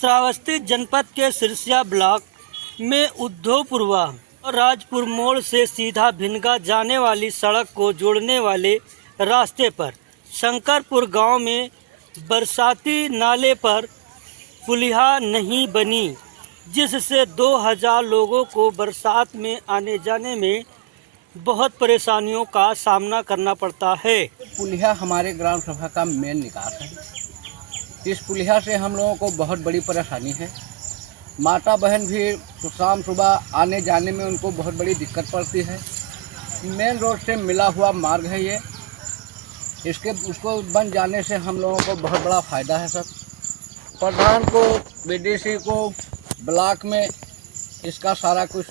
श्रावस्ती जनपद के सिरसिया ब्लॉक में उद्धवपुरवा और राजपुर मोड़ से सीधा भिनगा जाने वाली सड़क को जोड़ने वाले रास्ते पर शंकरपुर गांव में बरसाती नाले पर पुलिया नहीं बनी, जिससे 2000 लोगों को बरसात में आने जाने में बहुत परेशानियों का सामना करना पड़ता है। पुलिया हमारे ग्राम सभा का मेन निकास है। इस पुलिया से हम लोगों को बहुत बड़ी परेशानी है। माता बहन भी शाम सुबह आने जाने में उनको बहुत बड़ी दिक्कत पड़ती है। मेन रोड से मिला हुआ मार्ग है ये। उसको बन जाने से हम लोगों को बहुत बड़ा फ़ायदा है सर। प्रधान को, बीडीसी को, ब्लॉक में इसका सारा कुछ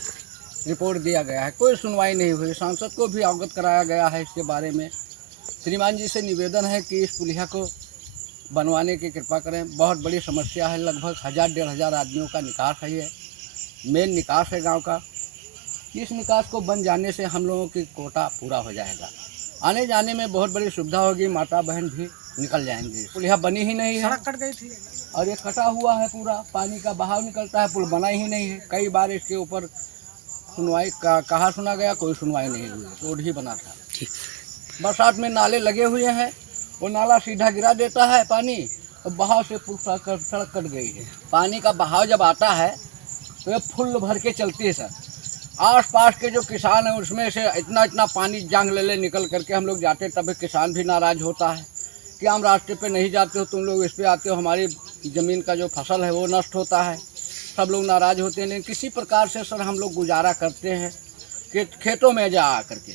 रिपोर्ट दिया गया है, कोई सुनवाई नहीं हुई। सांसद को भी अवगत कराया गया है इसके बारे में। श्रीमान जी से निवेदन है कि इस पुलिया को बनवाने की कृपा करें। बहुत बड़ी समस्या है, लगभग 1000-1500 आदमियों का निकास है। ये मेन निकास है गांव का। इस निकास को बन जाने से हम लोगों की कोटा पूरा हो जाएगा। आने जाने में बहुत बड़ी सुविधा होगी, माता बहन भी निकल जाएंगे। पुलिया बनी ही नहीं है, सड़क कट गई थी और ये कटा हुआ है पूरा, पानी का बहाव निकलता है, पुल बना ही नहीं है। कई बार इसके ऊपर सुनवाई कहा सुना गया, कोई सुनवाई नहीं हुई। रोड ही बना था। बरसात में नाले लगे हुए हैं, वो नाला सीधा गिरा देता है पानी, और बहाव से पुल सड़क कट गई है। पानी का बहाव जब आता है तो ये फुल भर के चलती है सर। आस पास के जो किसान हैं उसमें से इतना पानी जांग ले निकल करके हम लोग जाते, तभी किसान भी नाराज़ होता है कि हम रास्ते पे नहीं जाते हो, तुम लोग इस पे आते हो, हमारी ज़मीन का जो फसल है वो नष्ट होता है। सब लोग नाराज़ होते हैं, लेकिन किसी प्रकार से सर हम लोग गुजारा करते हैं कि खेतों में जा करके।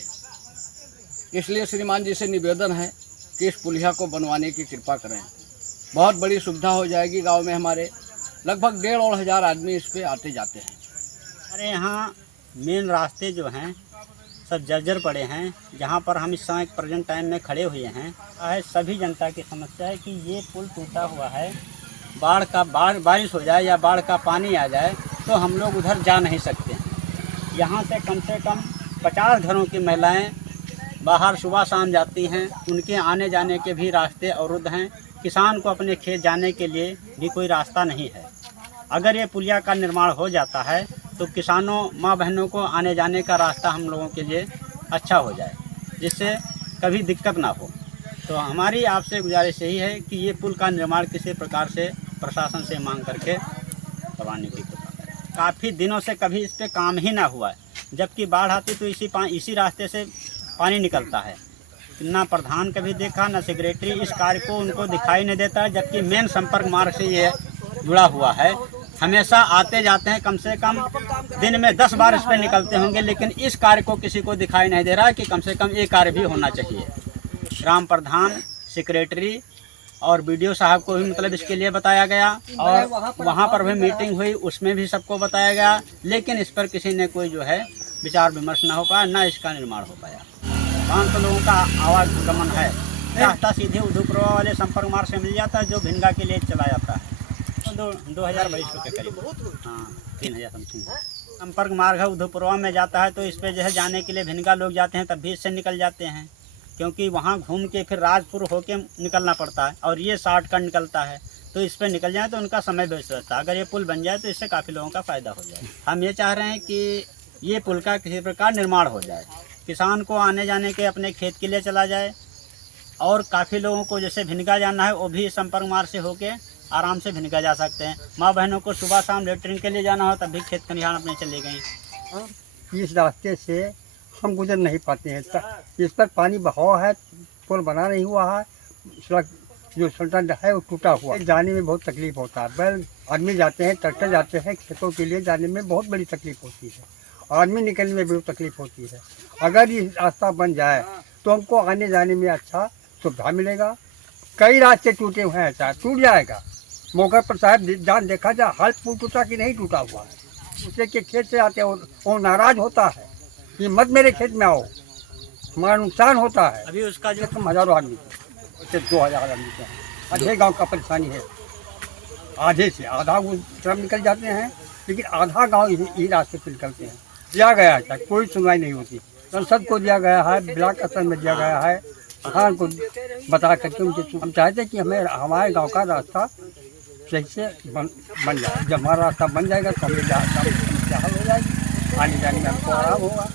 इसलिए श्रीमान जी से निवेदन है कि इस पुलिया को बनवाने की कृपा करें। बहुत बड़ी सुविधा हो जाएगी गांव में। हमारे लगभग 1500 आदमी इस पे आते जाते हैं। हमारे यहाँ मेन रास्ते जो हैं सब जर्जर पड़े हैं। जहाँ पर हम इस समय प्रेजेंट टाइम में खड़े हुए हैं, सभी जनता की समस्या है कि ये पुल टूटा हुआ है। बारिश हो जाए या बाढ़ का पानी आ जाए तो हम लोग उधर जा नहीं सकते हैं। यहाँ से कम 50 घरों की महिलाएं बाहर सुबह शाम जाती हैं, उनके आने जाने के भी रास्ते अवरुद्ध हैं। किसान को अपने खेत जाने के लिए भी कोई रास्ता नहीं है। अगर ये पुलिया का निर्माण हो जाता है तो किसानों माँ बहनों को आने जाने का रास्ता हम लोगों के लिए अच्छा हो जाए, जिससे कभी दिक्कत ना हो। तो हमारी आपसे गुजारिश यही है कि ये पुल का निर्माण किसी प्रकार से प्रशासन से मांग करके करवाने की कृपा करें। काफ़ी दिनों से कभी इस पर काम ही ना हुआ है, जबकि बाढ़ आती तो इसी रास्ते से पानी निकलता है। ना प्रधान कभी देखा, ना सेक्रेटरी इस कार्य को उनको दिखाई नहीं देता है, जबकि मेन संपर्क मार्ग से ये जुड़ा हुआ है। हमेशा आते जाते हैं, कम से कम दिन में 10 बार इस पर निकलते होंगे, लेकिन इस कार्य को किसी को दिखाई नहीं दे रहा है कि कम से कम ये कार्य भी होना चाहिए। ग्राम प्रधान, सेक्रेटरी और बीडीओ साहब को भी मतलब इसके लिए बताया गया, और वहाँ पर भी मीटिंग हुई, उसमें भी सबको बताया गया, लेकिन इस पर किसी ने कोई जो है विचार विमर्श ना हो पाया, ना इसका निर्माण हो पाया। 500 लोगों का आवागमन है। रास्ता सीधे उद्धवपुरवा वाले संपर्क मार्ग से मिल जाता है, जो भिनगा के लिए चला जाता है। 2022 के करीब, हाँ 3000 समथिंग संपर्क मार्ग है। उद्धवपुरवा में जाता है तो इस पर जो है जाने के लिए भिनगा लोग जाते हैं, तब भी इससे निकल जाते हैं, क्योंकि वहाँ घूम के फिर राजपुर होके निकलना पड़ता है, और ये शॉर्टकट निकलता है। तो इस पर निकल जाए तो उनका समय व्यस्त रहता है। अगर ये पुल बन जाए तो इससे काफ़ी लोगों का फ़ायदा हो जाए। हम ये चाह रहे हैं कि ये पुल का किसी प्रकार निर्माण हो जाए, किसान को आने जाने के अपने खेत के लिए चला जाए, और काफ़ी लोगों को जैसे भिनगा जाना है वो भी संपर्क मार्ग से होके आराम से भिनगा जा सकते हैं। माँ बहनों को सुबह शाम लेटरिन के लिए जाना हो तब भी खेत खलिहान अपने चले गई। इस रास्ते से हम गुजर नहीं पाते हैं। इस पर पानी बहाव है, पुल बना नहीं हुआ है, सड़क जो सड़क है वो टूटा हुआ है। जाने में बहुत तकलीफ होता है। बैल आदमी जाते हैं, ट्रैक्टर जाते हैं, खेतों के लिए जाने में बहुत बड़ी तकलीफ होती है, आदमी निकलने में बहुत तकलीफ होती है। अगर ये रास्ता बन जाए तो हमको आने जाने में अच्छा सुविधा मिलेगा। कई रास्ते टूटे हुए हैं, ऐसा टूट जाएगा। मौके पर साहब जान देखा जाए, हाल पुल टूटा कि नहीं टूटा हुआ है। उसे के खेत से आते हो वो नाराज होता है कि मत मेरे खेत में आओ, हमारा नुकसान होता है। अभी उसका जो तुम हज़ारों आदमी उससे 2000 आदमी के आधे गाँव का परेशानी है। आधे से आधा वो तरफ निकल जाते हैं, लेकिन आधा गाँव यही रास्ते पर निकलते हैं। दिया गया है, कोई सुनवाई नहीं होती। संसद को दिया गया है, ब्लॉक स्तर में दिया गया है, प्रधान को बता करके उनके हम चाहते हैं कि हमें हमारे गांव का रास्ता सही से बन जाए। जब हमारा रास्ता बन जाएगा तो हमें समस्या हल हो जाएगी, आने जाने में हमको आराम होगा।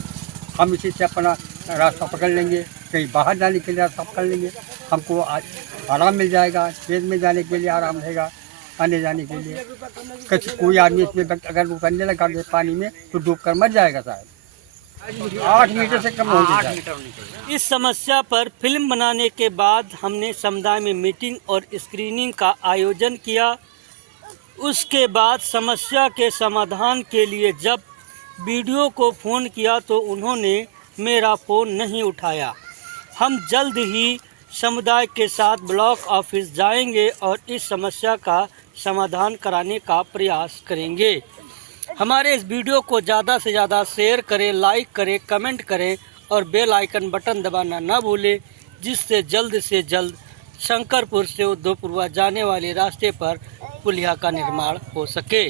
हम इसी से अपना रास्ता पकड़ लेंगे, कहीं बाहर जाने के लिए रास्ता पकड़ लेंगे, हमको आराम मिल जाएगा। खेत में जाने के लिए आराम रहेगा, आने जाने के लिए। कोई आदमी इसमें अगर उतरने लगा पानी में तो डूब कर मर जाएगा शायद। 8 मीटर से कम होने चाहिए। इस समस्या पर फिल्म बनाने के बाद हमने समुदाय में मीटिंग और स्क्रीनिंग का आयोजन किया। उसके बाद समस्या के समाधान के लिए जब वीडियो को फ़ोन किया तो उन्होंने मेरा फ़ोन नहीं उठाया। हम जल्द ही समुदाय के साथ ब्लॉक ऑफिस जाएंगे और इस समस्या का समाधान कराने का प्रयास करेंगे। हमारे इस वीडियो को ज़्यादा से ज़्यादा शेयर करें, लाइक करें, कमेंट करें और बेल आइकन बटन दबाना ना भूलें, जिससे जल्द से जल्द शंकरपुर से उद्धवपुरवा जाने वाले रास्ते पर पुलिया का निर्माण हो सके।